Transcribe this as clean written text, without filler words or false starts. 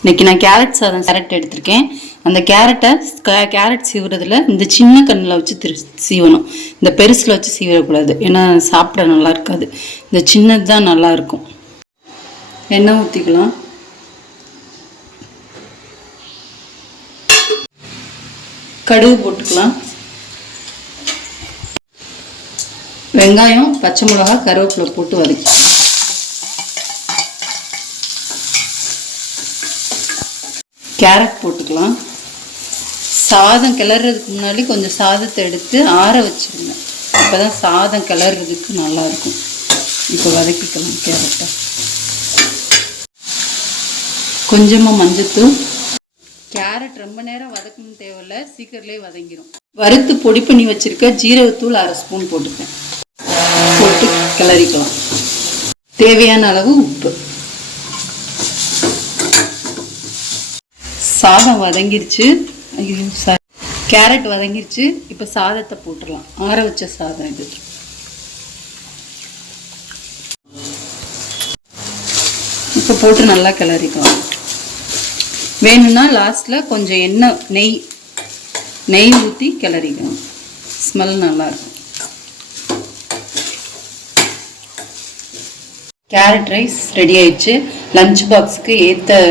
இன்னைக்கு நான் கேரட் எடுத்திருக்கேன். அந்த கேரட் சீவுறதுல இந்த சின்ன கண்ணில் வச்சு சீவணும். இந்த பெருசில் வச்சு சீவிடக்கூடாது, ஏன்னா சாப்பிட நல்லா இருக்காது. இந்த சின்னது தான் நல்லா இருக்கும். எண்ணெய் ஊற்றிக்கலாம். கடுகு போட்டுக்கலாம். வெங்காயம், பச்சை மிளகா, கருவேப்பிலை போட்டு வதக்கி கேரட் போட்டுக்கலாம். சாதம் கிளறதுக்கு முன்னாடி கொஞ்சம் சாதத்தை எடுத்து ஆற வச்சுருங்க. அப்போ தான் சாதம் கிளறதுக்கு நல்லாயிருக்கும். இப்போ வதக்கிக்கலாம் கேரட்டை. கொஞ்சமாக மஞ்சத்தூள். கேரட் ரொம்ப நேரம் வதக்கணும் தேவையில்லை, சீக்கிரத்துலேயே வதங்கிடும். வறுத்து பொடி பண்ணி வச்சுருக்க ஜீரகத்தூள் 1/2 ஸ்பூன் போட்டுப்பேன். போட்டு கிளறிக்கலாம். தேவையான அளவு உப்பு. சாதம் வதங்கிருச்சு. கேரட் வதங்கிருச்சு. இப்போ சாதத்தை போட்டுடலாம். ஆற வச்ச சாதம் இது. இப்போ போட்டு நல்லா கிளறிக்கலாம். வேணும்னா லாஸ்ட்டில் கொஞ்சம் நெய் ஊற்றி கிளறிக்கலாம். ஸ்மெல் நல்லாயிருக்கும். கேரட் ரைஸ் ரெடி ஆயிடுச்சு. லஞ்ச் பாக்ஸுக்கு ஏற்ற